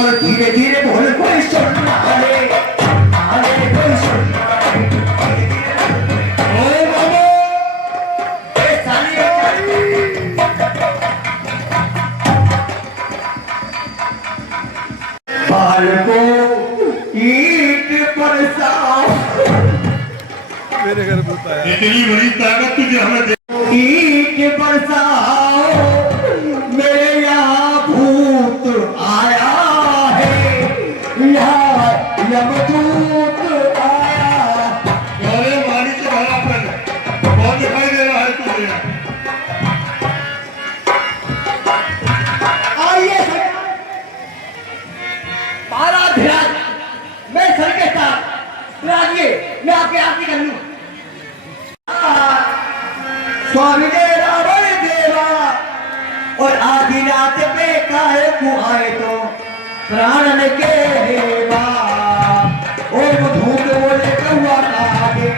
और धीरे धीरे बोल कोई सुनना है, कोई सुनना है। बाल को ईट पर मेरे घर होता है। इतनी बड़ी ताकत तुझे हमें दे। ईट बरसाओ, मेरे यहाँ भूत आया है, यहाँ यमदूत आया। अरे मारी से भरा पर बहुत दिखाई दे रहा है तुझे। आइए मारा ध्यान, मैं सर के साथ राजिए, मैं आपके आरती कर लूं। स्वामी रावण देवा और आधी रात पे काहे को आए तो प्राणन के देवा। ओम धूप बोले कौआ आगे,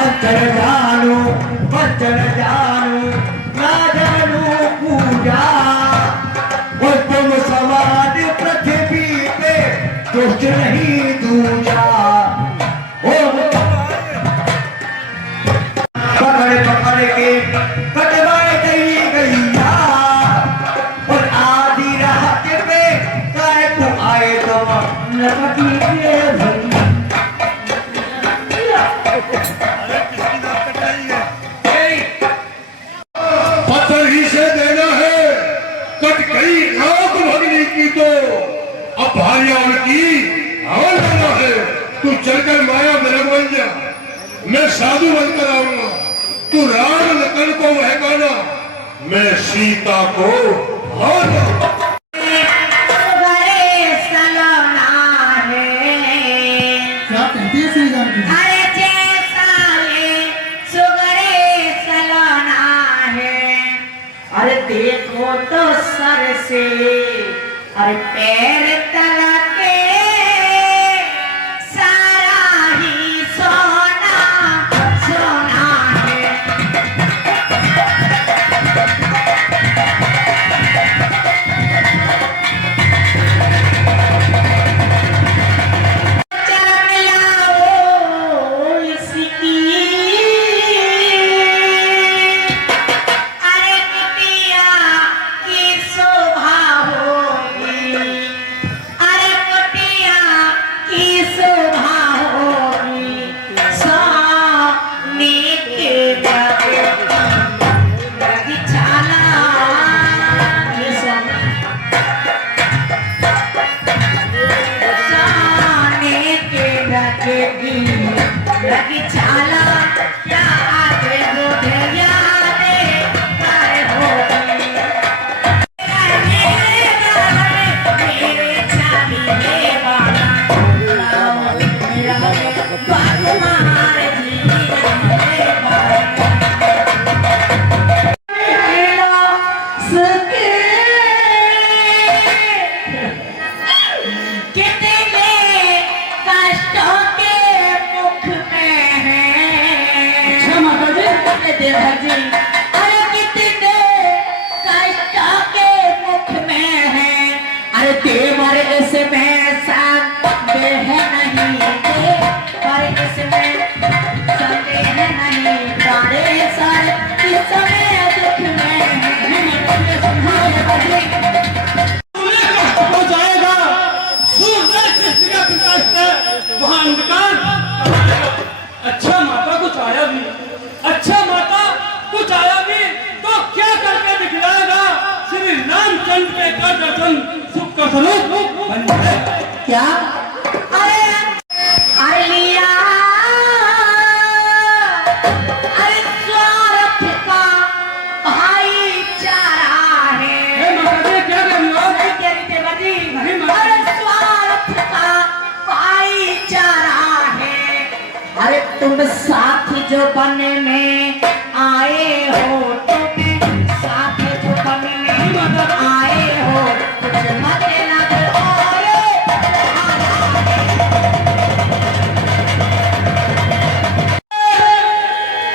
अचर जानू बचन जानू ना जानू पूजा। और तुम समाज पृथ्वी पे दुष्ट नहीं दूजा। पकड़ के कटवाए गई गैया और आधी रात पे काय को आए तो लपटी के भैया। पत्थर ही से देना है, कट गई आंख भगनी की तो अब भारिया उनकी हवा लेना है। तू चलकर माया मेरे बन जा, मैं साधु बनकर आऊंगा। तू राम लखन को बहकाना, मैं सीता को भाना। क्या कहती है श्री जानकी? अरे जैसा ये सुगरे सलोना है, अरे देखो तो सर से अरे पैर तक के सारा ही सोना सोना है। चरण लाओ इसकी, अरे कुटिया की शोभा होगी, अरे कुटिया की शोभा होगी। सोने के लगी छाला, ये सोना सोने के लगी छाला। क्या आगे बुढ़िया दे काय होगी, मेरे छाली ले बाबा तुम्हारे कितने कष्टों के मुख में है। अच्छा माता जी। देवा जी, अरे कितने कष्टों के मुख में है। अरे देवर इसमें संदेह नहीं दे, पर इसमें संदेह नहीं। बड़े सर इसमें दुख में है। हो जाएगा सूर्य किसका प्रकाश है वहां अंधकार। अच्छा माता कुछ आया भी, अच्छा माता कुछ आया भी तो क्या करके दिखलाएगा? श्री रामचंद्र के कर दर्शन सुख का स्वरूप बन जाए। क्या? अरे अरे लिया, अरे स्वार्थ का भाईचारा है। माता जी क्या कर रही हो? अरे क्या देवा जी, नहीं माता। अरे स्वार्थ का भाईचारा है। अरे तुम साथी जो बनने में आए हो, तुम साथी जो बनने में आए हो, कुछ मतलब और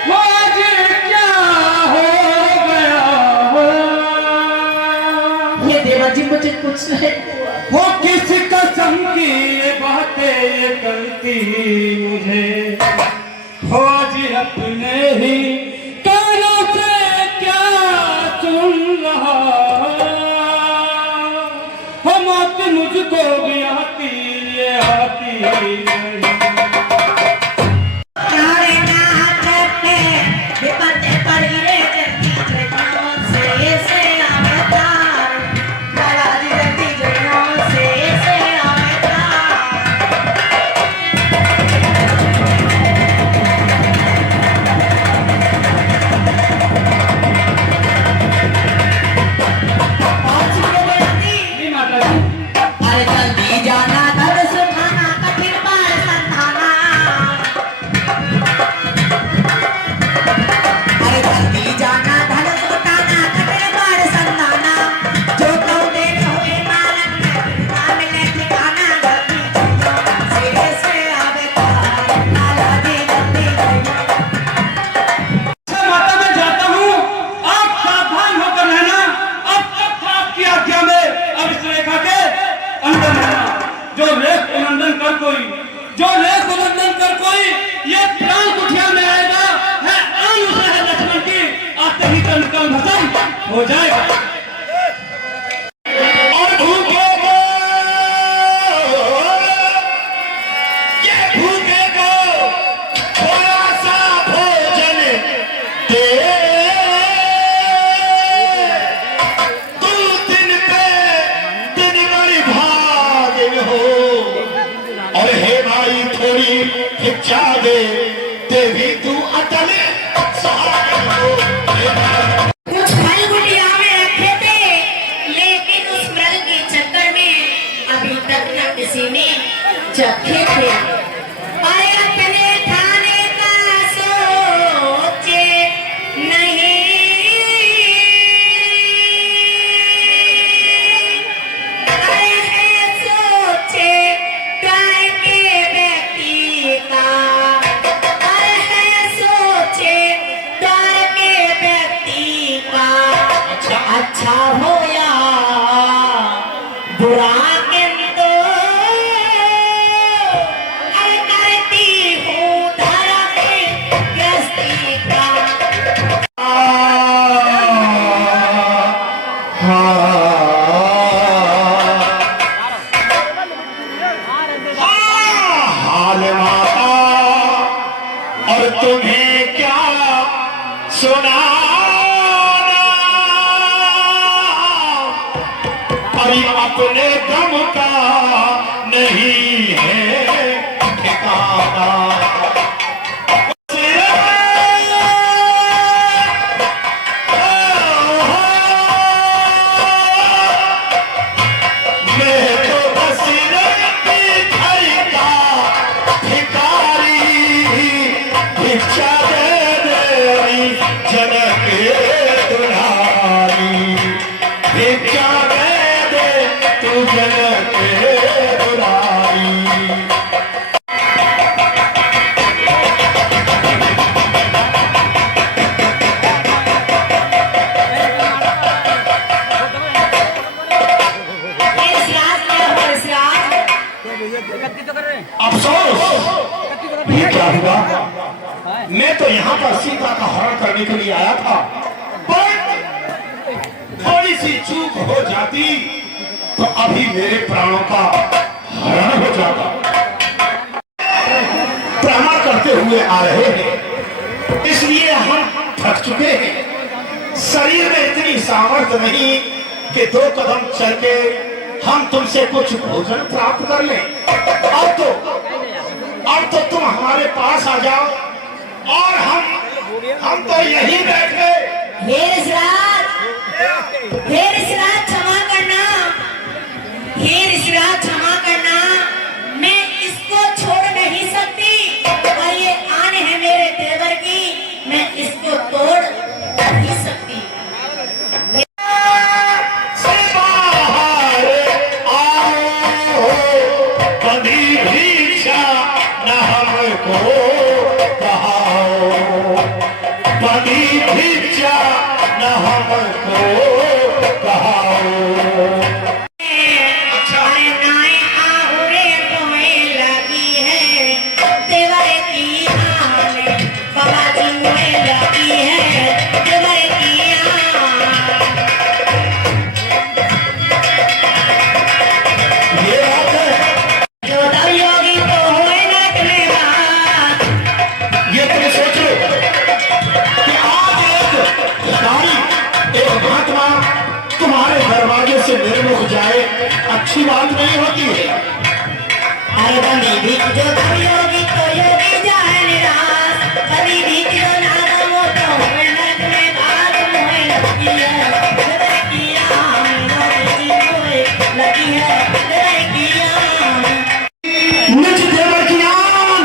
वो आज क्या हो गया? खोज अपने ही कानों से क्या सुन रहा, हम आती मुझको भी आती, ये आती नहीं। तारे नाच पे विपत पड़ी रे जल्दी जइयों से अवतार, बालाजी जल्दी जइयों से अवतार। पहुंच गए जल्दी। नहीं माता जी, अरे जल्दी जाना धनुष उठाना कठिन पार संधाना, अरे जल्दी जाना धनुष उठाना कठिन पार संधाना, जो कौ देर हुए मालक में ना मिले ठिकाना, जल्दी जइयो से अवतार, बालाजी जल्दी जइयो। अच्छा माता मैं जाता हूँ, आप सावधान होकर रहना। अब आपकी आज्ञा में अब इस रेखा के अंदर रहना। जो रेख उल्लंघन कर कोई, जो रेख उल्लंघन कर कोई, ये प्राण कुठिया में आएगा, है आन उसे है लक्ष्मण की, आते ही कल भस्म हो जाएगा। और भूखे को, ये भूखे को थोड़ा सा भोजन दे, तू दिन पे दिन बड़ी भागिन हो, और हे भाई थोड़ी भिक्षा दे, देवी तू अटल सहायक हो। हे भाई कुछ फल गुड़िया में रखे थे, लेकिन उस मृग के चक्कर में अभी तक न किसी ने चखे थे। अरे अपने खाने का सोचे नहीं, अरे है सोचे गाय के बेटी का, अरे है सोचे गाय के बेटी का, अच्छा हो या बुरा किंतु अरे करती हूँ धर्म गृहस्थी का। हाल माता और तुम्हें क्या सुनाना, अरे अपने दम का नहीं है ठिकाना। मैं तो बस रंगी घर का भिखारी, भिक्षा दे देवी जनक दुलारी, भिक्षा दे दे तू जनक दुलारी। इस रात में इस रात अफसोस, ये क्या हुआ? मैं तो यहाँ पर सीता का हरण करने के लिए आया था, पर थोड़ी सी चूक हो जाती तो अभी मेरे प्राणों का हरण हो जाता। प्रमाण करते हुए आ रहे हैं, इसलिए हम थक चुके हैं। शरीर में इतनी सामर्थ्य नहीं कि 2 कदम चल के हम तुमसे कुछ भोजन प्राप्त कर लें। अब तो तुम हमारे पास आ जाओ और हम तो यहीं बैठे। हे ऋषिराज क्षमा करना, हे ऋषिराज क्षमा करना, मैं इसको छोड़ नहीं सकती, और ये आन है मेरे देवर की, मैं इसको तोड़ नहीं सकती। से बाहर आओ, कभी भिक्षा न हमको कहाओ, कभी भिक्षा न हमको कहाओ। अरे नाए आहुरे तुम्हें लगी है देवर की आन, तुम सोचो कि आज एक भिखारी, एक महात्मा तुम्हारे दरवाजे से निर्मुख जाए, अच्छी बात नहीं होती है। अरे बंदी भी जो योगी तो योगी जाए निराश, बंदी भी जो नागम हो तो हुए नरक में भाग मोहे लगी है, लड़कियां मोहे लगी है, लड़कियां। निज देवर की आन,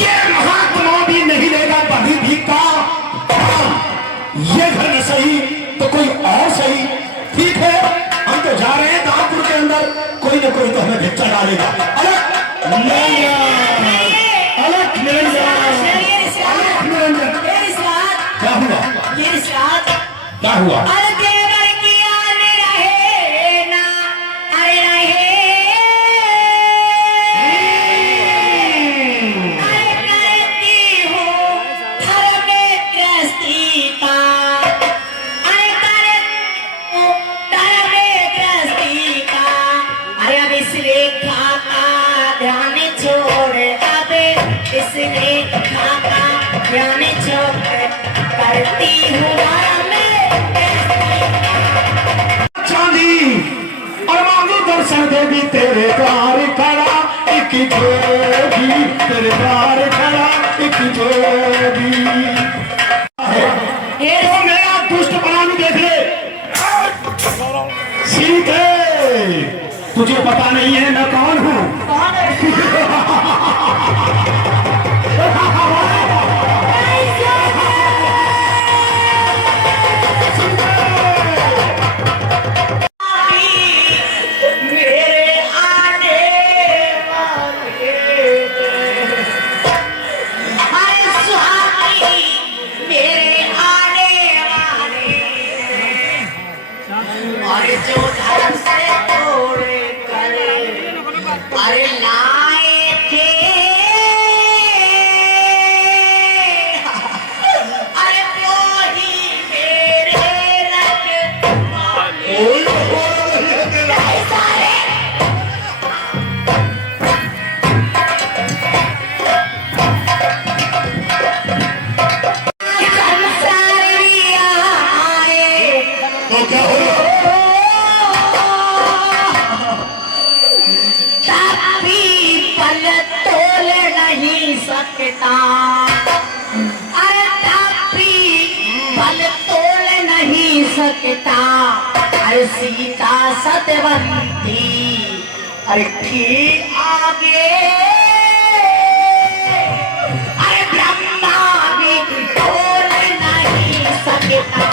ये महात्मा भी नहीं लेगा बड़ी भिक्का। ये घर न सही तो कोई और सही। ठीक है, हम तो जा रहे हैं दामपुर के अंदर, कोई न कोई तो हमें भिक्षा डालेगा। अलग निरंजन, अलग निरंजन, अलग निरंजन। क्या हुआ? क्या हुआ? अरे देवर की आन रहे ना, अरे रहे अरे करती हूँ धर्म गृहस्थी का, अरे करती हूँ धर्म गृहस्थी का। अरे अब इस रेखा का ध्यान छोड़, अब इस रेखा का ध्यान छोड़, करती हूँ धर्म चांदी और मांगू दर्शन देवी तेरे द्वार खड़ा, एक जोगी तेरे द्वार खड़ा, एक जोगी। तो मेरा दुष्ट बनानी देख ले। सीधे तुझे पता नहीं है मैं कौन हूँ? मेरे आने वाले, अरे स्वामी मेरे आने वाले, और जो धर्म से तोड़ कर अरे लाए थे, अरे वो ही मेरे रखवाले। तो क्या होगा? पल तोल नहीं सकता, अरे तापी पल तोल नहीं सकता, अरे सीता सतवंती अरे ठीक आगे, अरे ब्रह्मा भी तोल नहीं सकता।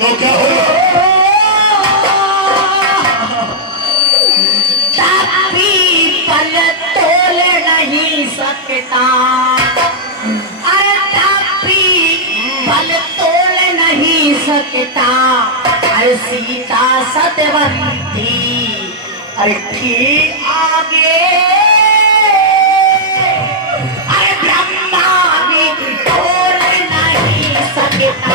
तो क्या होगा? पल तोल नहीं सकता, अरे पल तोल नहीं सकता, अरे सीता सतवंती अरे ठीक आगे, अरे ब्रह्मा भी तोल नहीं सकता।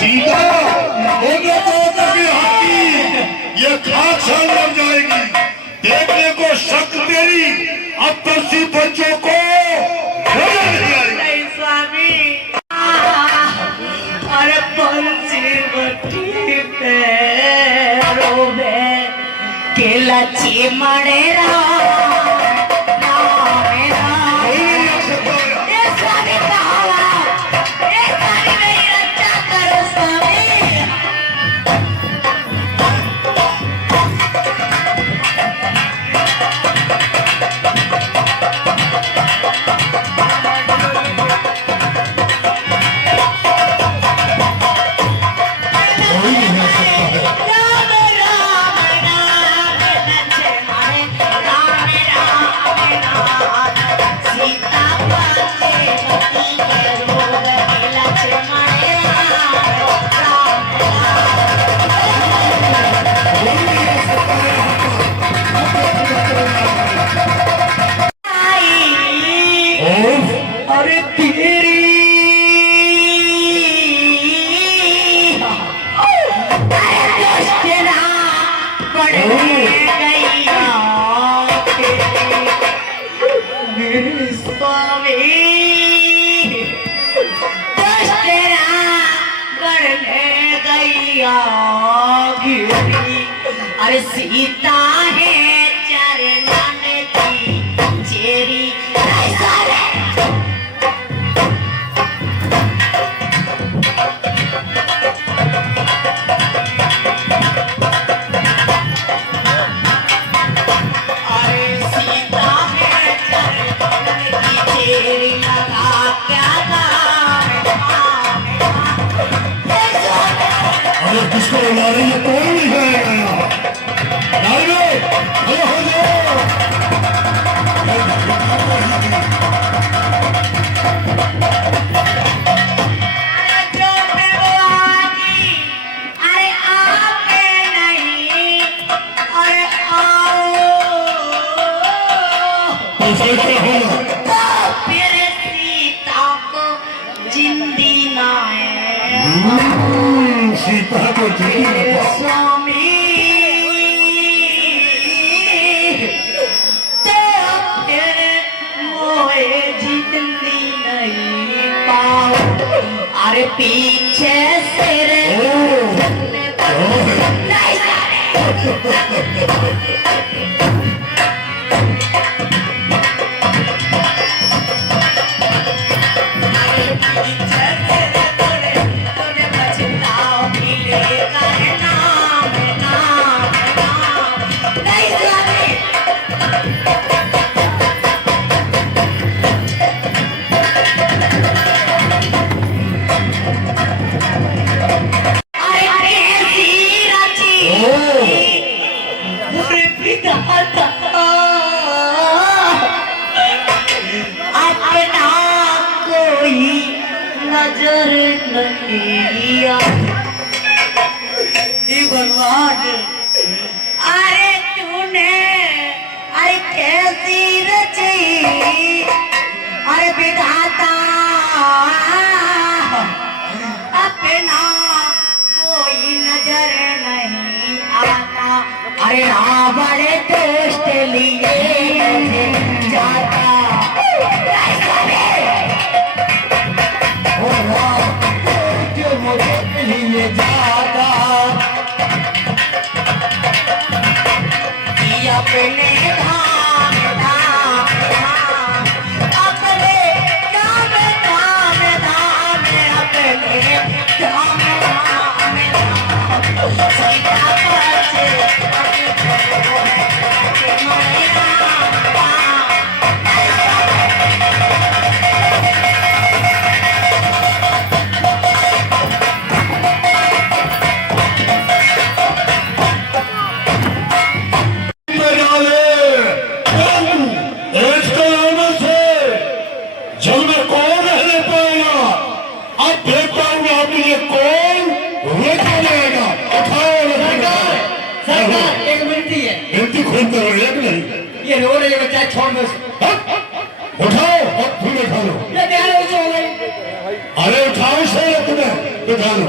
सीता होने को तभी हाथी ये खाक छान लग जाएगी। देखने को शक तेरी अब तरसी बच्चों को नजर नहीं आएगी। नहीं स्वामी, अरे पंचवटी पैरों में के लची मणेरा स्वामी कहावा, स्वामी मेरी रक्षा करो स्वामी। राम राम राम लक्ष्मण राम तेरी दुष्टना बढ़ने गैया मेरे स्वामी दुष्टना बढ़ने गैया अरे सीता है चरणन की चेरी अरे किसको बुला रही है? कोई नहीं है यहाँ। अरे हो जाओ। अरे आपे नहीं अरे आओ तो सोचते होगा मेरे सीता को जिंदी ना है सीता को जी स्वामी मोए जिंदगी नहीं पाओ अरे पीछे सिर अपना कोई नजर नहीं भगवान अरे तूने अरे कैसी रची अरे विधाता अपना कोई नजर नहीं आता अरे रावण दुष्ट लिए जाता मुझे लिए जाता अपने धाम धाम धाम अपने धाम धाम धाम अपने धाम धाम सीता ये रो रही है बच्चा छोड़ दो उठाओ और तुम उठा लो। ये क्या हो गई अरे उठाओ से तुम्हें उठा लो।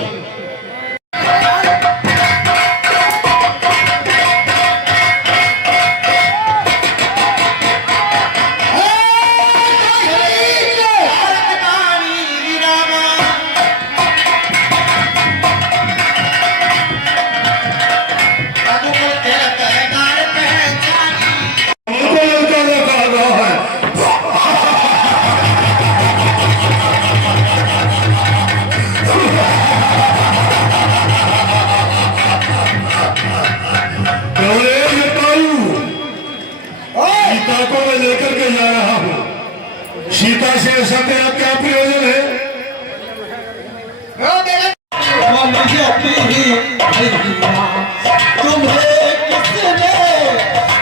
सीता से ऐसा तेरा क्या प्रयोजन है? तुम्हें किसने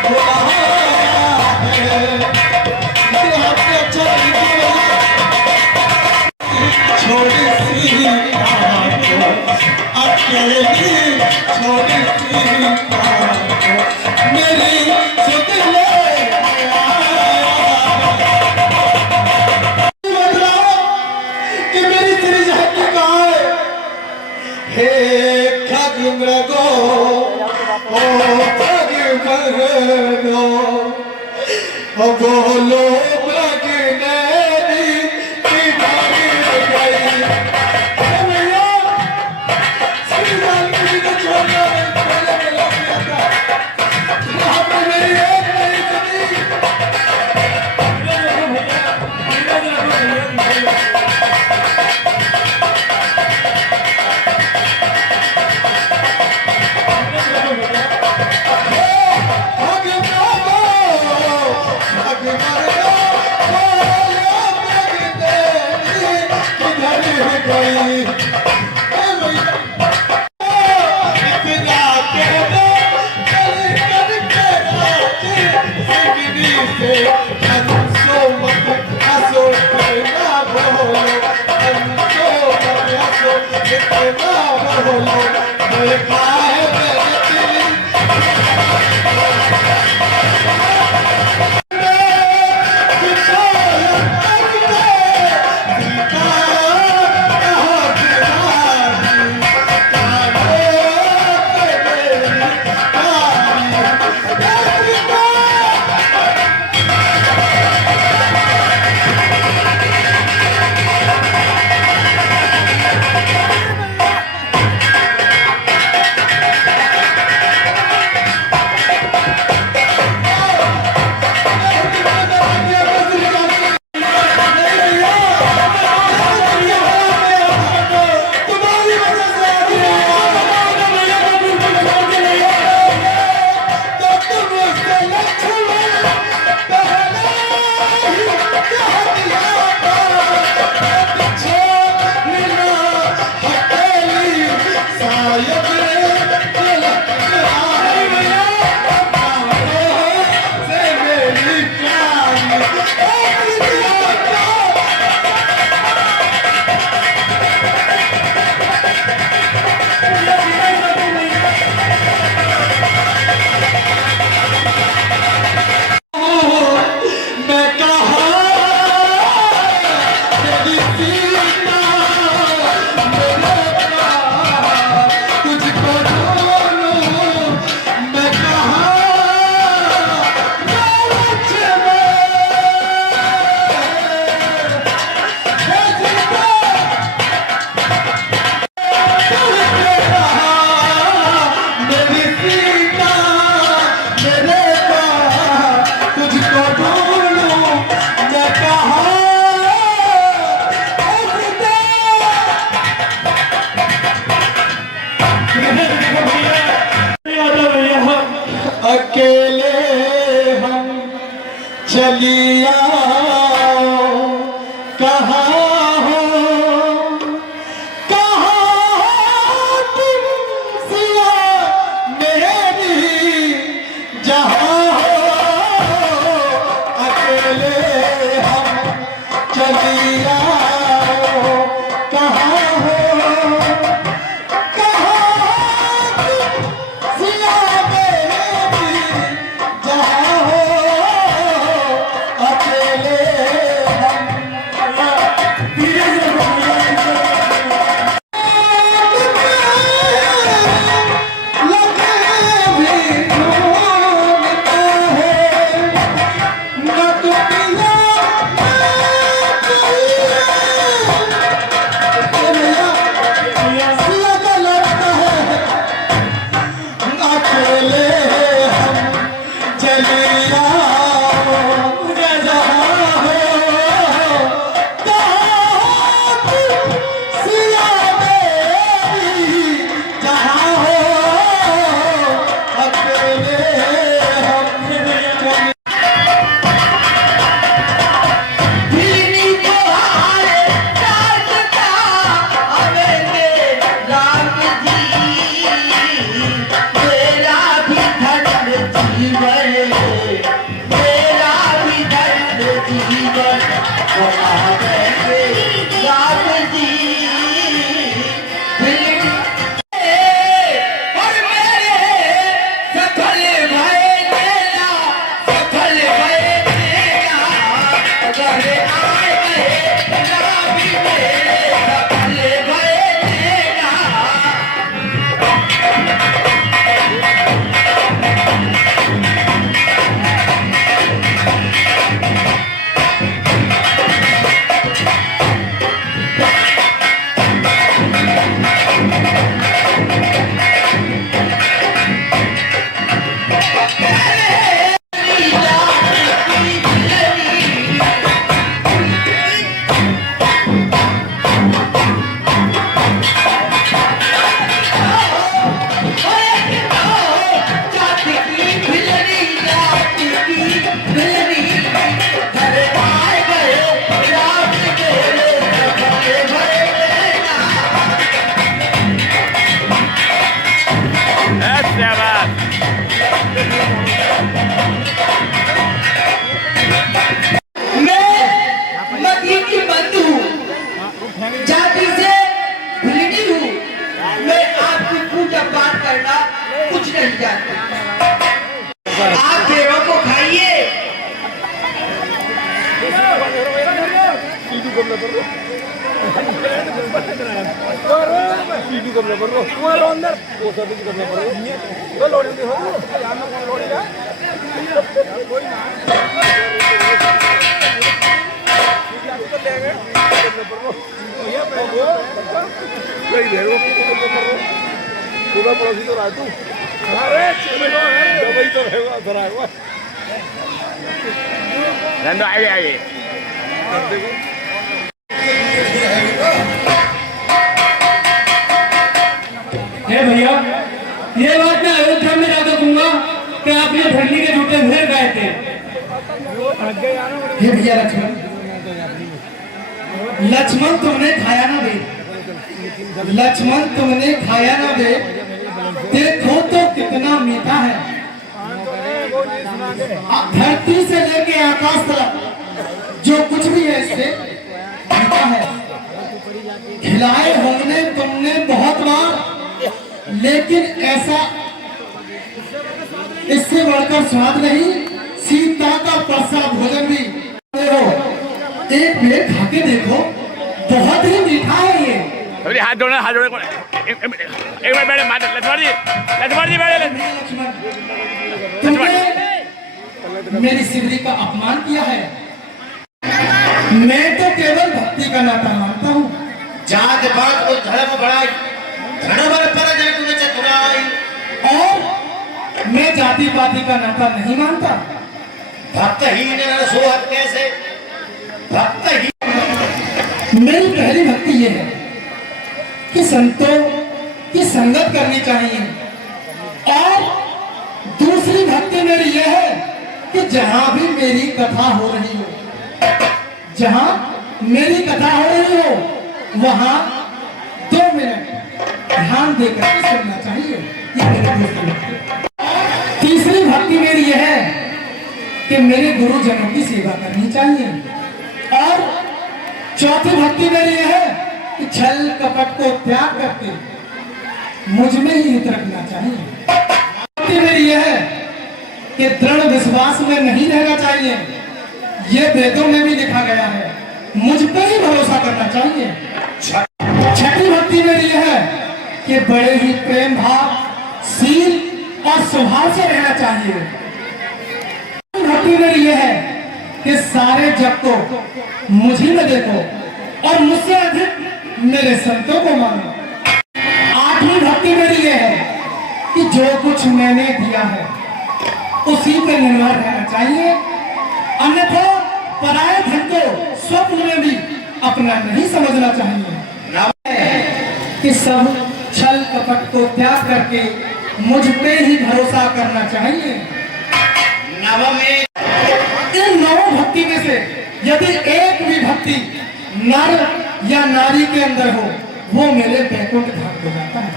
बुलाया है? छोटी सी अकेली छोटी सी मेरी सुतले मगो ओ मगनो बोलो मगने पूरा पड़ोसी तो रहा तू अरे दवाई तो रहेगा धरा हुआ आइए हे भैया, ये बात मैं अयोध्या में जाकर कहूंगा कि आपने धरनी के झूठे भेड़ गए थे। हे भैया लक्ष्मण, लक्ष्मण तुमने खाया ना बे, लक्ष्मण तुमने खाया ना बे, देखो तो कितना मीठा है। धरती से लेके आकाश तक जो कुछ भी है इससे मीठा है। खिलाए होंगे तुमने बहुत बार, लेकिन ऐसा इससे बढ़कर स्वाद नहीं। सीता का प्रसाद भोजन भी हो, एक प्लेट खा के देखो, बहुत ही मीठा है ये। अरे हाथ जोड़ना एक बार बैठे लक्ष्मण जी बैठे। तुमने मेरी सिवरी का अपमान किया है। मैं तो केवल भक्ति का नाता मानता हूँ। जात पात को धर्म बढ़ाई, धर्म पर जन में चतुराई। और मैं जाति पाति का नाता नहीं मानता। भक्तहीन सोहत कैसे, भक्तहीन। मेरी पहली भक्ति ये है कि संतों की संगत करनी चाहिए, और दूसरी भक्ति मेरी यह है कि जहां भी मेरी कथा हो रही हो, जहां मेरी कथा हो रही हो, वहां 2 मिनट ध्यान देकर सुनना चाहिए। ये मेरी दूसरी भक्ति। तीसरी भक्ति मेरी यह है कि मेरे गुरुजनों की सेवा करनी चाहिए, और चौथी भक्ति मेरी यह है कि छल कपट को त्याग करके मुझ में ही उतरना चाहिए। भक्ति मेरी यह है कि दृढ़ विश्वास में नहीं रहना चाहिए। ये वेदों में भी लिखा गया है, मुझ पे ही भरोसा करना चाहिए। छठी भक्ति मेरी यह है कि बड़े ही प्रेम भाव, शील और स्वभाव से रहना चाहिए। भक्ति मेरी यह है कि सारे जग को मुझी में देखो और मुझसे अधिक मेरे संतों को मानो। आठवीं भक्ति मेरी यह है कि जो कुछ मैंने दिया है उसी पे निर्भर रहना चाहिए, अन्यथा पराये धन को स्वप्न में भी अपना नहीं समझना चाहिए। कि सब छल कपट को त्याग करके मुझ पे ही भरोसा करना चाहिए। इन 9 भक्ति में से यदि एक भी भक्ति नर या नारी के अंदर हो, वो मेरे बैकुंठ धाम को जाता है।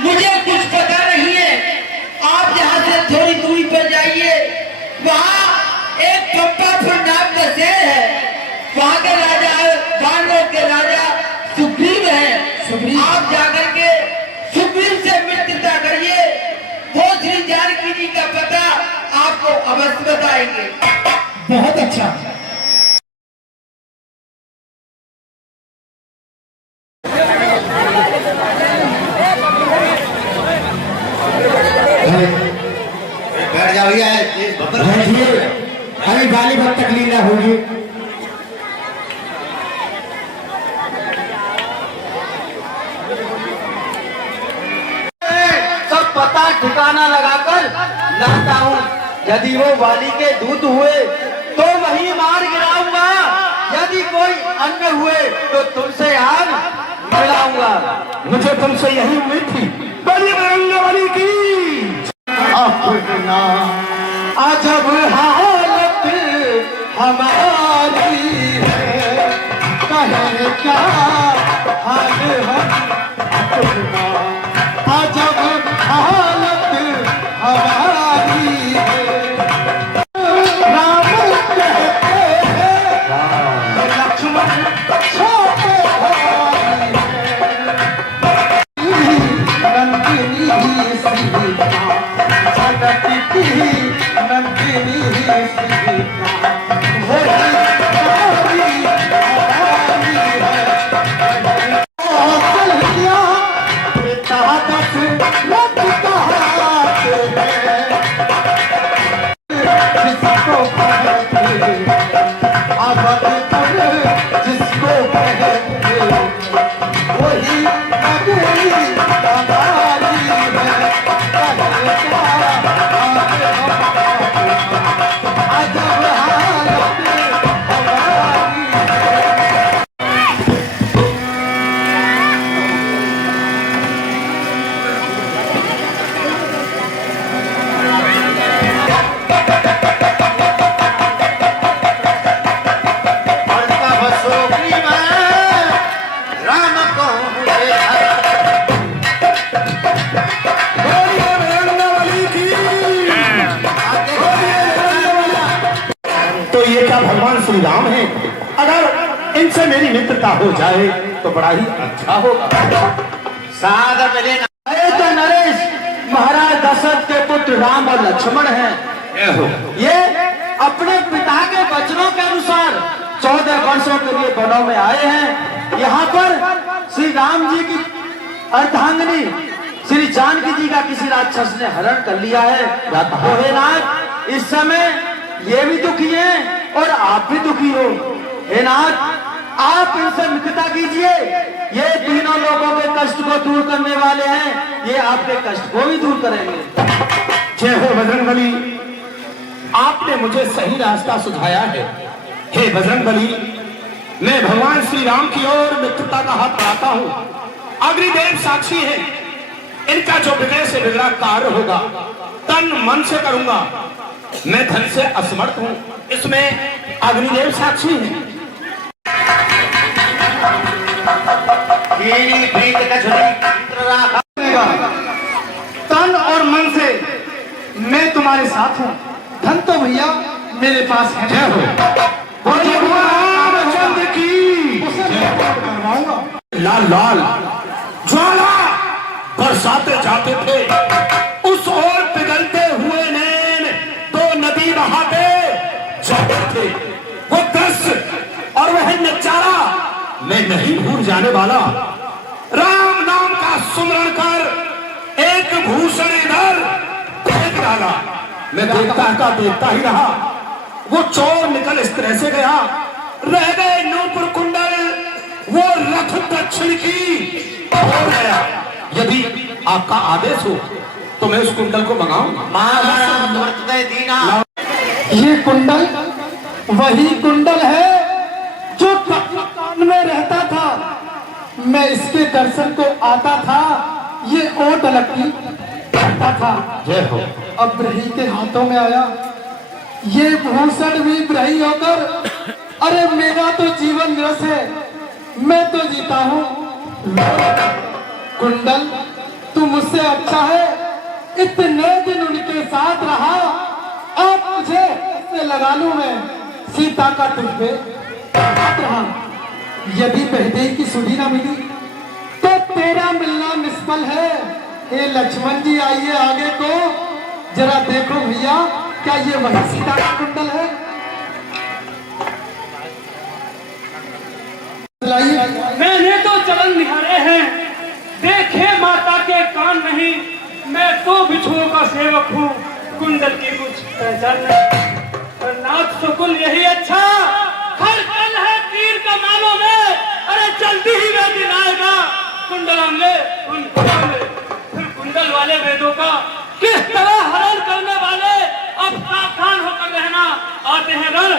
मुझे कुछ पता नहीं है। आप यहाँ से थोड़ी दूरी पर जाइए, वहाँ एक चंपापुर नाम का शहर है। वहाँ के राजा, वानरों के राजा सुग्रीव है। सुग्रीव। आप जाकर के सुग्रीव से मित्रता करिए, वो श्री जानकी जी का पता आपको अवश्य बताएंगे। बहुत अच्छा। बैठ जाओ भैया, अभी गाली बहुत तकलीफ होगी। सब पता ठिकाना लगाकर लाता हूँ। यदि वो वाली के दूत हुए तो वही मार गिराऊंगा, यदि कोई अन्य हुए तो तुमसे आग मिलाऊंगा। मुझे तुमसे यही उम्मीद थी। बड़ी बरंग वाली की अपना अजब हालत हमारी है, कहे क्या हाल है अपना अजब हालत हमारी है। राम कहते हैं लक्ष्मण छोटे भाई है, नंदिनी सीता जगत की नंदिनी सीता, वही हमारी वही अगली हमारी है। अरे क्या अजब हालत हमारी है। बनता बसोगी मैं राम कहूँ मुझे बोलिए बजरंगबली की। तो ये क्या भगवान श्री राम है? अगर इनसे मेरी मित्रता हो जाए तो बड़ा ही अच्छा होगा। सादर मेरे अरे तो नरेश महाराज दशरथ के पुत्र राम और लक्ष्मण हैं। ये अपने पिता के वचनों के अनुसार 14 वर्षों के लिए वनों में आए हैं। यहाँ पर श्री राम जी की अर्धांगिनी श्री जानकी जी का किसी राक्षस ने हरण कर लिया है। तो हे नाथ, इस समय ये भी दुखी हैं और आप भी दुखी हो। हे नाथ, आप इनसे मित्रता कीजिए। ये तीनों लोगों के कष्ट को दूर करने वाले हैं। ये आपके कष्ट को भी दूर करेंगे। जय हो बजरंगबली, आपने मुझे सही रास्ता सुझाया है। हे बजरंगबली, मैं भगवान श्री राम की ओर मित्रता का हाथ बढ़ाता हूँ। अग्निदेव साक्षी है, इनका जो बिगड़े से बिगड़ा कार्य होगा तन मन से करूंगा। मैं धन से असमर्थ हूँ, इसमें अग्निदेव साक्षी है। कीड़ी प्रीत कछुरी मित्र राखा तन और मन से मैं तुम्हारे साथ हूँ। धन तो भैया मेरे पास है। जय हो बोलिए भगवान रामचंद्र की। करवाऊंगा। लाल लाल ज्वाला बरसाते जाते थे, उस ओर पिघलते हुए नैन तो नदी बहाते जाते थे। वो दृश्य और वह नजारा मैं नहीं भूल जाने वाला। राम नाम का सुमरण कर एक भूषण इधर फेंक डाला। मैं देखता ही रहा। वो चोर निकल इस तरह से गया, रह गए नूपुर कुंडल, वो रथ दक्षिण की हो गया। यदि आपका आदेश हो तो मैं उस कुंडल को मंगाऊंगा। दीना ये कुंडल वही कुंडल है जो कान में रहता था। मैं इसके दर्शन को आता था, ये ओट लकी करता था। जय हो। अब ब्रही के हाथों में आया, ये भूषण भी ब्रही होकर, अरे मेरा तो जीवन रस है, मैं तो जीता हूँ। कुंडल तू मुझसे अच्छा है, इतने दिन उनके साथ रहा, अब मुझे ऐसे लगा लूं मैं सीता का तुझ पे हाथ रहा। यदि बहदेई की सुधी न मिली तो तेरा मिलना निष्फल है। हे लक्ष्मण जी, आइए आगे को जरा देखो भैया, क्या ये वही सीता का कुंडल है? लाइए। मैंने तो चलन निहारे हैं, देखे माता के कान नहीं। मैं तो बिछुओं का सेवक हूँ, कुंडल की कुछ पहचान नहीं। पर नाथ सुकुल यही अच्छा, खड़कन है तीर कमानों में। अरे जल्दी ही वह दिन आएगा, कुंडलांगे उन फिर कुंडल वाले वेदों का किस तरह हरण करने वाले अब सावधान होकर रहना। आते हैं रण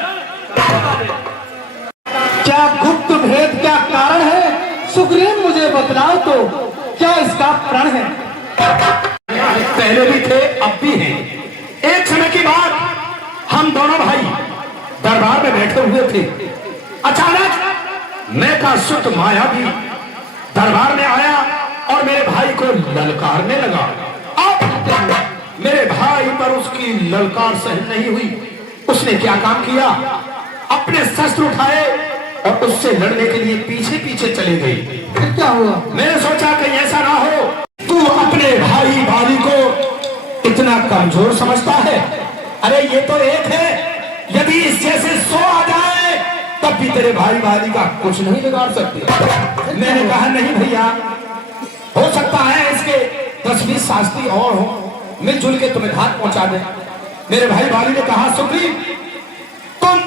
वाले। क्या गुप्त भेद, क्या कारण है? सुग्रीव मुझे बतलाओ तो, क्या इसका प्रण है? पहले भी थे, अब भी हैं। एक समय की बात, हम दोनों भाई दरबार में बैठे हुए थे। अचानक मैं का सुत माया भी दरबार में आया और मेरे भाई को ललकारने लगा। अब मेरे भाई पर उसकी ललकार सहन नहीं हुई। उसने क्या काम किया, अपने शस्त्र उठाए और उससे लड़ने के लिए पीछे पीछे चले गई। फिर क्या हुआ? मैंने सोचा कहीं ऐसा ना हो तू अपने भाई बाली को इतना कमजोर समझता है। अरे ये तो एक है, यदि इस जैसे 100 आ जाए तब भी तेरे भाई बाली का कुछ नहीं बिगाड़ सकते। मैंने कहा नहीं भैया, हो सकता है इसके 10-20 शास्त्री और हो, मिलजुल के तुम्हें घात पहुंचा दे। मेरे भाई बाली ने कहा सुग्रीव, तुम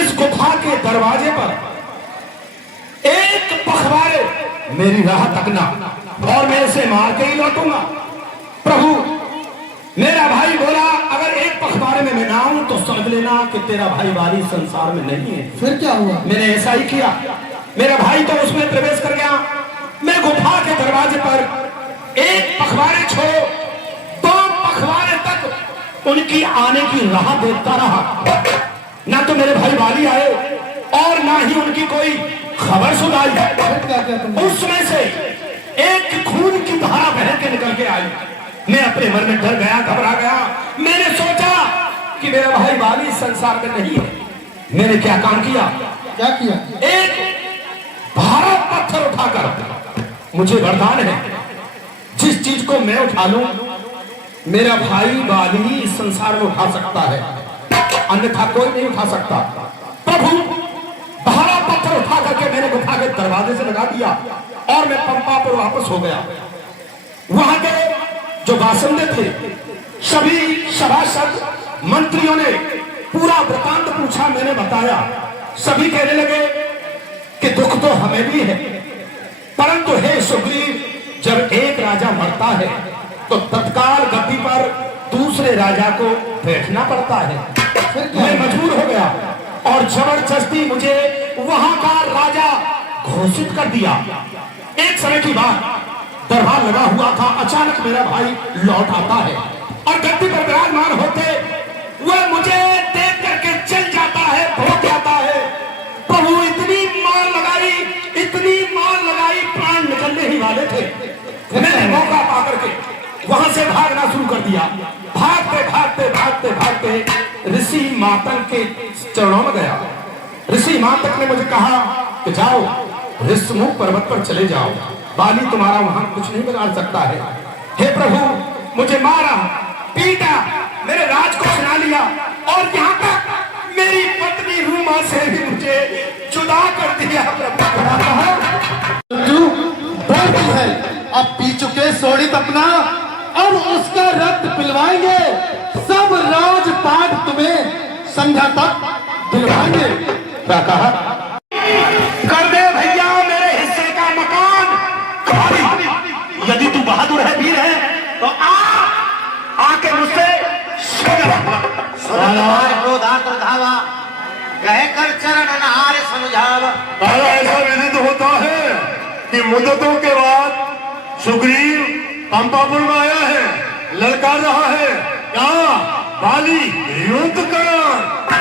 इस गुफा के दरवाजे पर एक पखवाड़े मेरी राह तकना और मैं इसे मार के ही लौटूंगा। प्रभु मेरा भाई बोला अगर एक पखवाड़े में मैं ना आऊं तो समझ लेना कि तेरा भाई वाली संसार में नहीं है। फिर क्या हुआ? मैंने ऐसा ही किया। मेरा भाई तो उसमें प्रवेश कर गया। मैं गुफा के दरवाजे पर एक पखवाड़े छोड़ो 2 पखवाड़े तक उनकी आने की राह देखता रहा। ना तो मेरे भाई वाली आए और ना ही उनकी कोई खबर सुनाई। उसमें से एक खून की धारा बह के निकल के आई। मैं अपने मन में डर गया, घबरा गया। मैंने सोचा कि मेरा भाई वाली संसार में नहीं है। मैंने क्या काम किया? क्या किया? एक भारा पत्थर उठाकर, मुझे वरदान है जिस चीज को मैं उठा लूं मेरा भाई वाली ही इस संसार में उठा सकता है, अन्यथा कोई नहीं उठा सकता। प्रभु भारा पत्थर उठा करके मैंने गुफा के दरवाजे से लगा दिया और मैं पंपा पर वापस हो गया। वहां के जो बासिंदे थे सभी सभासद मंत्रियों ने पूरा वृतांत पूछा। मैंने बताया। सभी कहने लगे कि दुख तो हमें भी है, परंतु हे सुग्रीव जब एक राजा मरता है तो तत्काल गद्दी पर दूसरे राजा को बैठना पड़ता है। मैं मजबूर हो गया और जबरदस्ती मुझे वहां का राजा घोषित कर दिया। एक समय की बात, दरबार लगा हुआ था। अचानक मेरा भाई लौट आता है और गद्दी पर विराजमान होते वह मुझे देख करके चल जाता है, भोग जाता है। प्रभु इतनी मार लगाई, इतनी मार लगाई, प्राण निकलने ही वाले थे। मैंने मौका पा करके वहां से भागना शुरू कर दिया। भागते भागते भागते भागते ऋषि मातंग के चरणों में गया। ऋषि मातंग ने मुझे कहा कि जाओ ऋषमुख पर्वत पर चले जाओ, बाली तुम्हारा वहां कुछ नहीं बिगाड़ सकता है। हे प्रभु मुझे मारा, पीटा, मेरे राज को छीना लिया और यहाँ तक मेरी पत्नी रूमा से भी मुझे जुदा कर दिया। बोलती है अब पी चुके सोड़ित अपना, अब उसका रक्त पिलवाएंगे, सब राजपाट तुम्हें संध्या तक दिलवाएंगे। क्या कहा? कर दे भैया मेरे हिस्से का मकान खाली। यदि तू बहादुर है, वीर है तो आके मुझसे धावा कह कर चरण नहार समझावा। ऐसा विदित होता है कि मुद्दतों के बाद सुग्रीव पंपापुर में आया है, ललकार रहा है। क्या बाली युद्ध कर,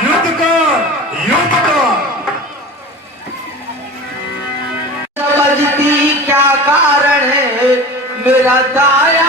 युद्ध कर, युद्ध कर। समझती क्या कारण है मेरा दाया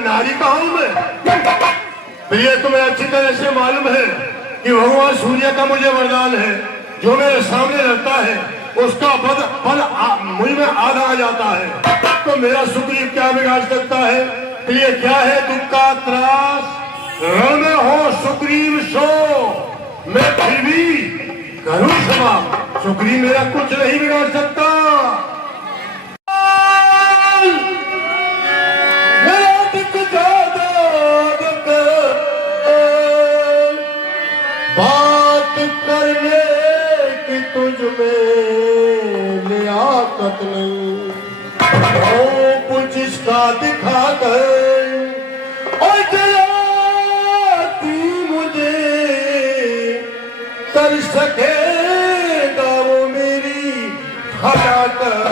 नारी कहूं मैं। फिर ये तुम्हें अच्छी तरह से मालूम है कि भगवान सूर्य का मुझे वरदान है, जो मेरे सामने रहता है उसका बल मुझ में आधा आ जाता है। तो मेरा सुग्रीव क्या बिगाड़ सकता है? फिर ये क्या है दुख का त्रास? रण में हो सुग्रीव सो, मैं फिर भी करूं क्षमा, सुग्रीव मेरा कुछ नहीं बिगाड़ सकता। बात करने की तुझ में लियाकत नहीं, कुछ इसका दिखा कर और जलाती मुझे कर सकेगा वो मेरी हलाकत।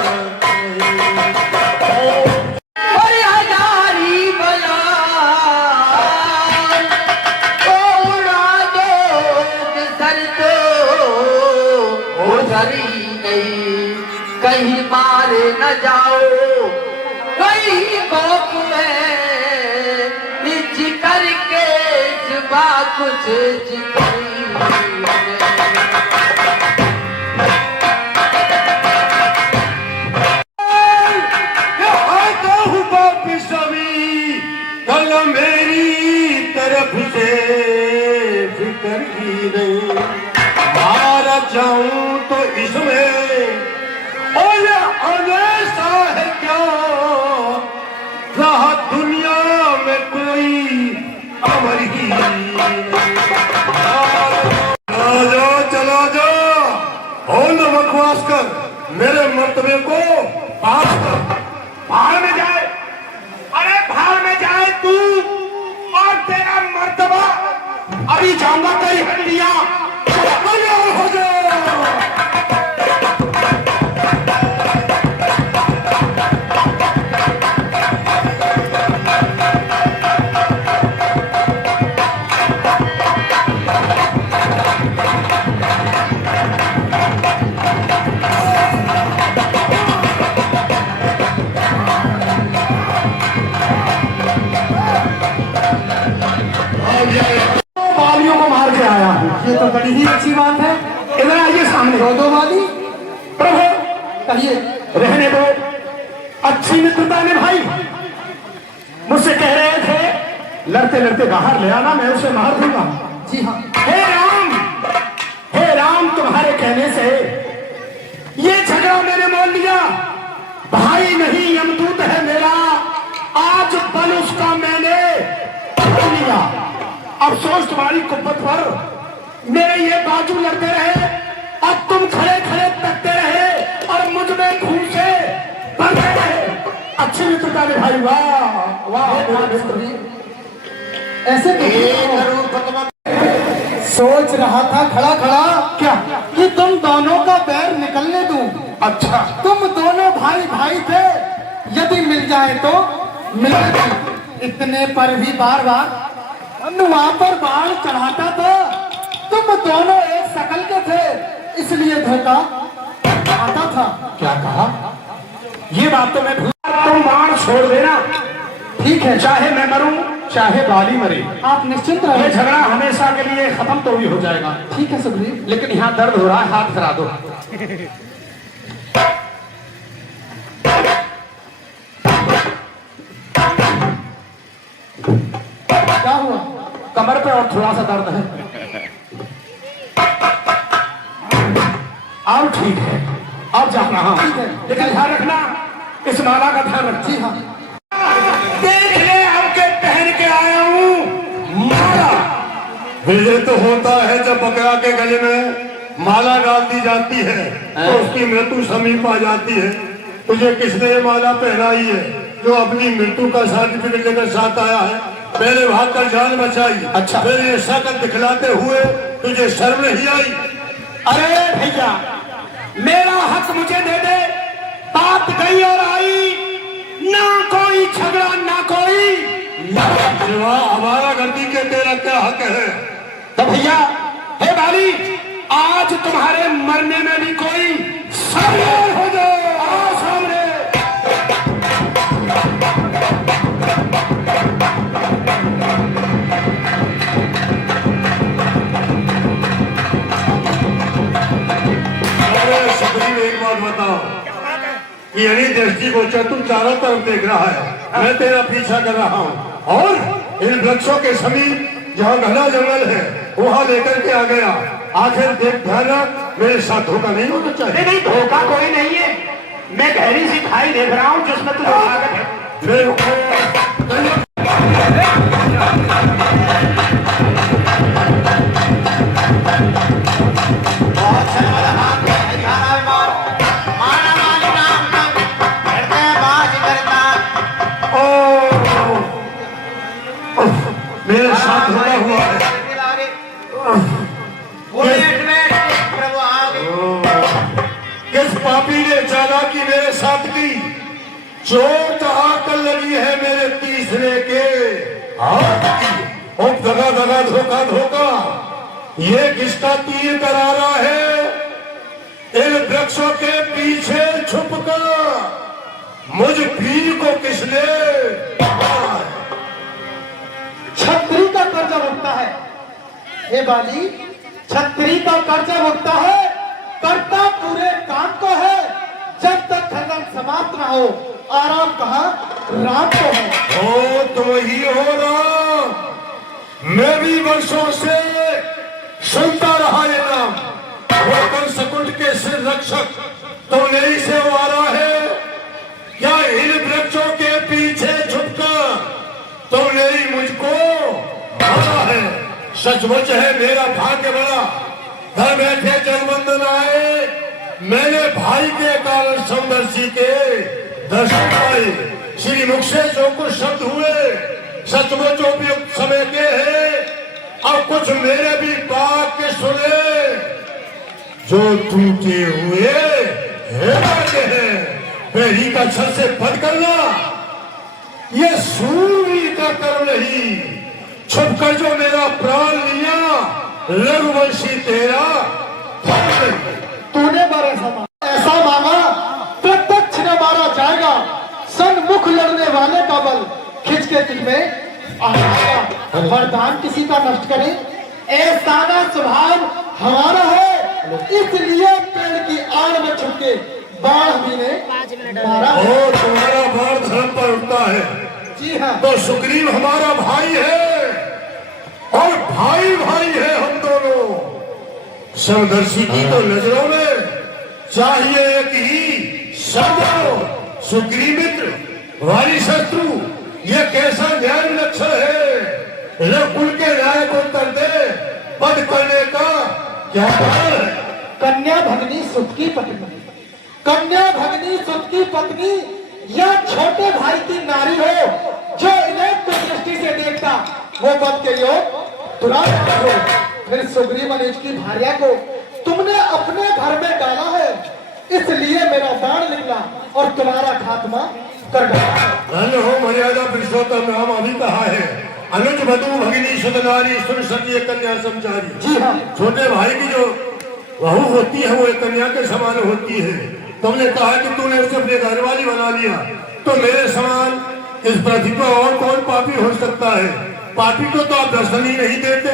सर तो करी नहीं, कहीं मारे न जाओ कहीं खौफ में, जिक्र के जुबा कुछ जिक्र कल मेरी तरफ से फिक्र की नहीं, मारा जाऊं तो इसमें और हमेशा है क्या, रहा दुनिया में कोई अमर ही चला जा और न बकवास कर, मेरे मर्तबे को पास कर। भाड़ में जाए, अरे भाड़ में जाए तू और तेरा मर्तबा, अभी जाऊंगा तेरी हड्डियां हो जाओ। बालियों को मार के आया हूँ, ये तो बड़ी ही अच्छी बात है। इधर आइए सामने। दो वाली प्रभु कहिए। रहने दो, अच्छी मित्रता ने भाई मुझसे कह रहे थे लड़ते लड़ते बाहर ले आना, मैं उसे मार दूंगा। जी हाँ, हे राम तुम्हारे कहने से ये झगड़ा मैंने मोल लिया। भाई नहीं यमदूत है मेरा, आज बल उसका मैंने पकड़ लिया। अफसोस तुम्हारी कुब्बत पर, मेरे ये बाजू लड़ते रहे और तुम खड़े खड़े तकते रहे और मुझ में घूसे बनते रहे। अच्छी मित्रता ने भाई, वाह वाह मेरा मित्र। ऐसे सोच रहा था खड़ा खड़ा क्या कि तुम दोनों का बैर निकलने दूं। अच्छा, तुम दोनों भाई भाई थे, यदि मिल जाए तो मिलने दूं। इतने पर भी बार बार वहां पर बाढ़ चढ़ाता था। तुम दोनों एक शकल के थे, इसलिए धोखा आता था। क्या कहा? ये बात तो मैं भूल, तुम बाण छोड़ देना। ठीक है, चाहे मैं मरूं चाहे बाली मरे, आप निश्चिंत ये रहिए। झगड़ा हमेशा के लिए खत्म तो भी हो जाएगा। ठीक है सुग्रीव। लेकिन यहाँ दर्द हो रहा है, हाथ करा दो। क्या हुआ? कमर पे और थोड़ा सा दर्द है, अब ठीक है, अब जा रहा हूं। लेकिन ध्यान रखना, इस माला का ध्यान रखना। जी हाँ, देख ले आपके पहन के आया हूँ माला। विजय तो होता है जब बकरा के गले में माला डाल दी जाती है तो उसकी मृत्यु समीप आ जाती है। तुझे किसने ये माला पहनाई है जो अपनी मृत्यु का सर्टिफिकेट लेकर साथ आया है? पहले भाग कर जान बचाई, अच्छा। फिर ये शकल दिखलाते हुए तुझे शर्म नहीं आई? अरे भैया, मेरा हक मुझे दे दे, बात गई और आई, ना कोई झगड़ा ना कोई सिवा हमारा गलती के तेरा क्या हक है? तो भैया, हे बाली, आज तुम्हारे मरने में भी कोई सामने हो जाओ, आओ सामने। अरे सुग्रीव, एक बात बताओ कि यही दृष्टि गोचर तुम चारों तरफ देख रहा है, मैं तेरा पीछा कर रहा हूँ और इन वृक्षों के समीप जहाँ घना जंगल है वहाँ लेकर के आ गया। आखिर देख ध्यान रख, मेरे साथ धोखा नहीं होना चाहिए। नहीं, धोखा कोई नहीं है, मैं गहरी सी खाई देख रहा हूँ जिसमें तुम ताकत है। मेरे साथ धोखा हुआ है। किस पापी ने चालाकी मेरे साथ की? चोट आकर लगी है मेरे तीसरे के हाथ की। ओ दगा दगा, धोखा धोखा, ये किसका तीर करारा है? इन वृक्षों के पीछे छुपकर मुझ पीर को किसने छत्री का कर्जा भुगता है। हे बाली, छत्री का कर्जा भुगता है, करता पूरे काम को है। जब तक खनन समाप्त ना हो, आराम कहाँ, राम को है। ओ तुम ही हो राम। मैं भी वर्षों से सुनता रहा ये नाम। वो कर सकुंड के सिर रक्षक तुमने ही से वारा है। क्या इन वृक्षों के पीछे छुपकर तुमने ही मुझको मारा है। सचमुच है मेरा भाग्य बड़ा, घर बैठे जगवंदन आए। मैंने भाई के कारण समदर्शी के दर्शन पाए। श्री मुख से जो कुछ शब्द हुए सचमुच उपयुक्त समय के हैं। अब कुछ मेरे भी वाक्य सुने जो टूटे हुए हैं। बैरी का छल से बंद करना ये सूरी का कर्म नहीं। छुपकर जो मेरा प्राण लिया रघुवंशी तेरा तूने बारे ऐसा मांगा प्रत्यक्ष न मारा जाएगा। सन्मुख लड़ने वाले का बल खिंच के तुझ में आएगा। वरदान किसी का नष्ट करे ऐसा ना स्वभाव हमारा है। इसलिए पेड़ की आड़ में छुप के बाण भी ने मारा है। और तुम्हारा बाण धर्म पर उठता है। जी हाँ, तो सुग्रीव हमारा भाई है और भाई भाई है हम दोनों। समदर्शी की तो नजरों में चाहिए एक ही शब्द सुग्रीव मित्र वाली शत्रु। ये कैसा न्याय लक्षण है। कुल के न्याय को कर दे पद करने का क्या कारण है। कन्या भगनी सुत की पत्नी, कन्या भगनी सुत की पत्नी या छोटे भाई की नारी हो जो इन्हें दृष्टि से देखता वो पद के योग तुरंत हो। फिर सुग्रीव अनुज की भार्या को तुमने अपने घर में डाला है, इसलिए मेरा बाण निकला और तुम्हारा खात्मा कर डाला। धन्य हो मर्यादा पुरुषोत्तम राम अभी कहा है। अनुज वधु भगिनी सुतनारी सुन सकी कन्या समझारी। जी हाँ, छोटे भाई की जो बहू होती है वो एक कन्या के समान होती है। तुमने कहा कि तूने उसे अपने घर वाली बना लिया, तो मेरे समान इस पृथ्वी पर और कौन पापी हो सकता है। पापी को तो आप दर्शन ही नहीं देते,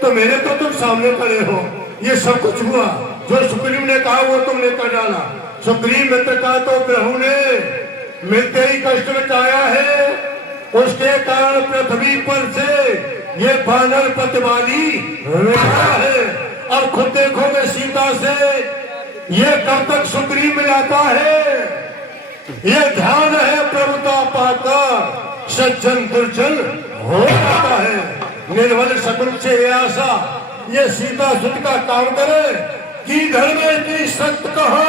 तो मेरे तो तुम सामने खड़े हो। ये सब कुछ हुआ जो सुग्रीव ने कहा वो तुमने कर डाला। सुग्रीव मित्र का तो प्रभु ने मिलते ही कष्ट मचाया है। उसके कारण पृथ्वी पर से ये बानर पतवाली है। अब खुद देखोगे सीता से ये कब तक सुग्रीव मिलाता है। ये ध्यान है प्रभुता पाकर सज्जन दुर्जन हो जाता है। निर्बल शकुन से ये आशा ये सीता सुत का काम करे कि घर में इतनी सख्त कहा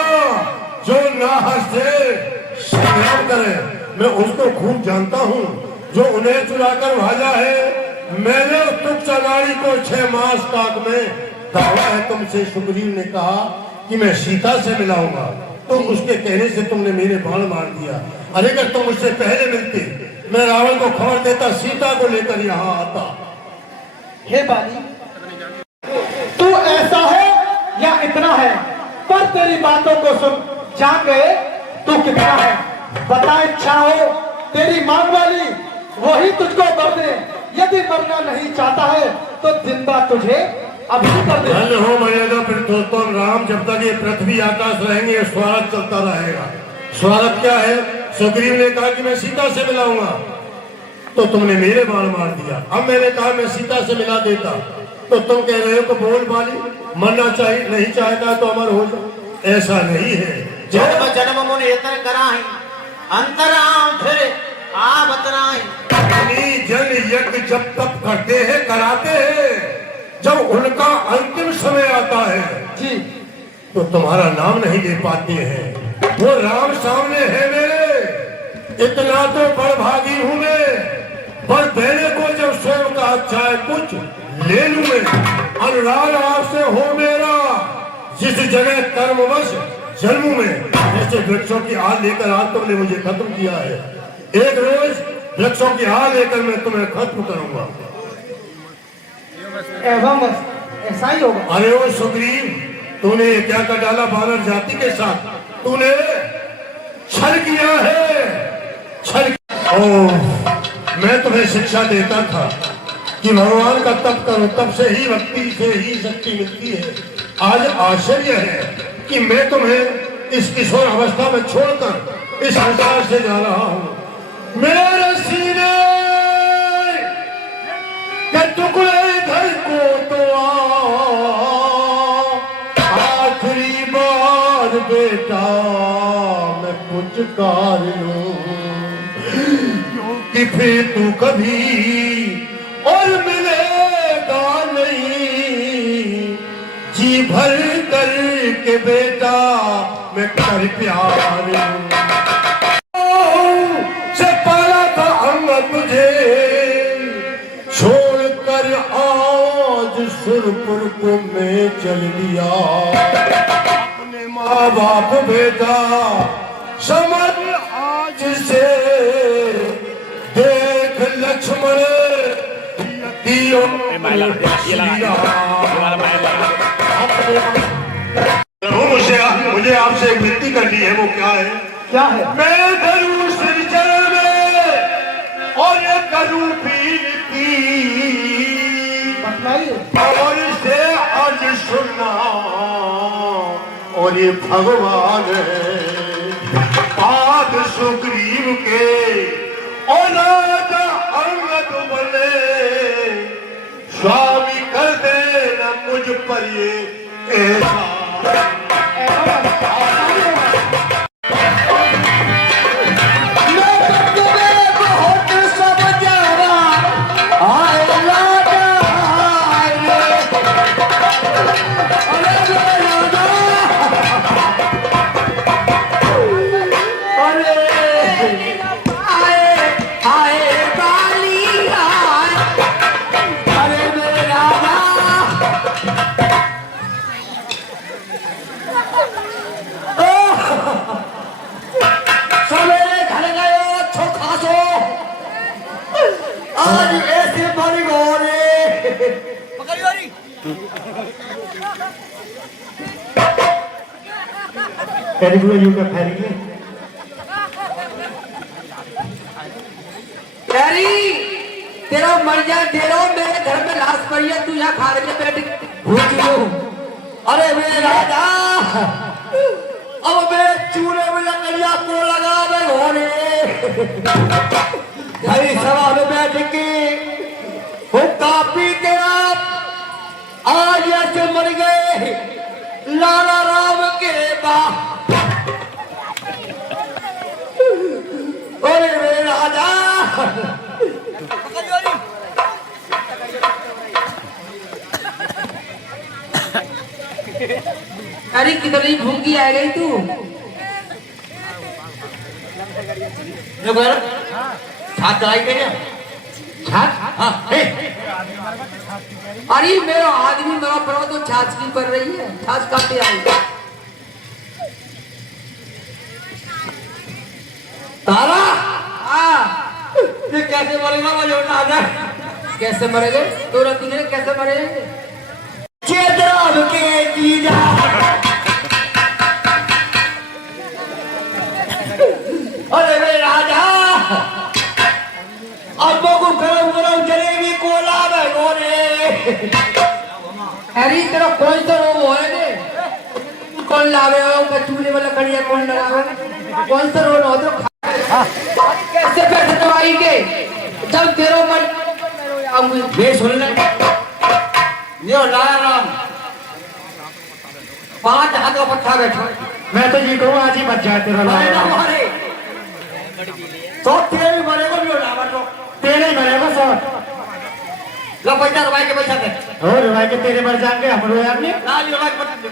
जो नाहर से संग्राम करे। मैं उसको खूब जानता हूँ जो उन्हें चुराकर भाजा है। मैंने उस तुक चगाड़ी को 6 मास काक में दावा है तुमसे। सुग्रीव ने कहा कि मैं सीता से मिलाऊंगा, तो उसके कहने से तुमने मेरे बाण मार दिया। अरे अगर तुम मुझसे पहले मिलते मैं रावण को खबर देता, सीता को लेकर यहाँ आता। हे बाली, तू ऐसा है या इतना है, पर तेरी बातों को सुन जान गए तू कितना है। बता इच्छा हो तेरी मांग वाली वही तुझको कर दे। यदि मरना नहीं चाहता है तो जिंदा तुझे अभी कर दे। धन्य हो मर्यादा पुरुषोत्तम राम। जब तक ये पृथ्वी आकाश रहेंगे स्वागत चलता रहेगा। स्वागत क्या है। सुग्रीव ने कहा कि मैं सीता से मिलाऊंगा, तो तुमने मेरे बाण मार दिया। अब मैंने कहा मैं सीता से मिला देता, तो तुम कह रहे हो कि बोल बाली मरना चाहिए, नहीं चाहता तो अमर हो जाओ। ऐसा नहीं है। जन्म जन्म मुनि इतर कराही अंतराम फिर आ बतराही। जन यज्ञ जब तप करते हैं कराते हैं, जब उनका अंतिम समय आता है जी, तो तुम्हारा नाम नहीं ले पाते हैं। वो राम सामने है मेरे, इतना तो बड़भागी हूं मैं। पर देने को जब स्वयं का चाहे कुछ ले लूं मैं। अनुराग आपसे हो मेरा, जिस जगह कर्मवश जन्मू में। जैसे वृक्षों की आग लेकर आज तुमने मुझे खत्म किया है, एक रोज वृक्षों की आग लेकर मैं तुम्हें खत्म करूंगा। एवं ऐसा ही होगा। अरे वो सुग्रीव तूने ये क्या कर डाला बानर जाति के साथ? तूने छल किया है, छल। ओह, मैं तुम्हें शिक्षा देता था कि भगवान का तप करो, तब से ही भक्ति से ही शक्ति मिलती है। आज आश्चर्य है कि मैं तुम्हें इस किशोर अवस्था में छोड़कर इस संसार से जा रहा हूं। मेरे सीने के टुकड़े धर को तो आखिरी बार बेटा मैं कुछ कार लूं, कि फिर तू कभी और मिलेगा नहीं। जी भर कर के बेटा मैं कर प्यार से पाला था अंग तुझे, छोड़कर आज सुरपुर को मैं चल दिया। अपने माँ बाप बेटा समझ आज से देख लक्ष्मण मुझे आपसे एक विनती करनी है। वो क्या है? क्या है? मैं करूँ सिरचरण में और ये करूँ पीती, बतलाइए। और इसे आज सुनना। और ये भगवान पाद सुग्रीव के औलाद अंगद बने, स्वामी कर देना मुझ पर ये ऐसा। आज ऐसे बड़ी गोरे तेरा मर जा तेरा मेरे घर में लाश पड़ी है, तू यहाँ खा रही बैठ भूख लो। अरे मेरे राजा, अब मैं चूल्हे में लकड़िया को लगा मैं घोड़े हरी सभा में बैठ के हुक्का पीते आप आज ऐसे मर गए लाला राम के बाप। अरे मेरे राजा, अरे कितनी भूखी आ गई तू? छात चलाई गई छात। हाँ अरे मेरा आदमी मेरा पड़ा तो छाछ की पड़ रही है, छाछ काटते आई। तारा हाँ ये कैसे मरेगा मुझे बता दे। कैसे मरेंगे? तो रति कैसे मरेंगे? चेतराम के जीजा अरे मेरे राजा, अब को गरम गरम जलेबी को लावे गोरे। अरे तेरा कोई तो रोग हो है कौन लावे हो? चूल्हे वाला कड़िया कौन लगावे? कौन सा रोग हो? तो कैसे पैसे दवाई के जब तेरो मन आऊंगी। ये सुन ले, ये लाया राम 5 हाथ का पत्थर बैठा। मैं तो ये कहूँ आज ही बच जाए तेरा लाला। तो तेरे भी मरेगा भी होना बटो, तेरे ही मरेगा सब। लो पैसा दवाई के पैसा दे। और भाई के तेरे मर जाएंगे हम रोएंगे। ना ये दवाई के पैसा दे।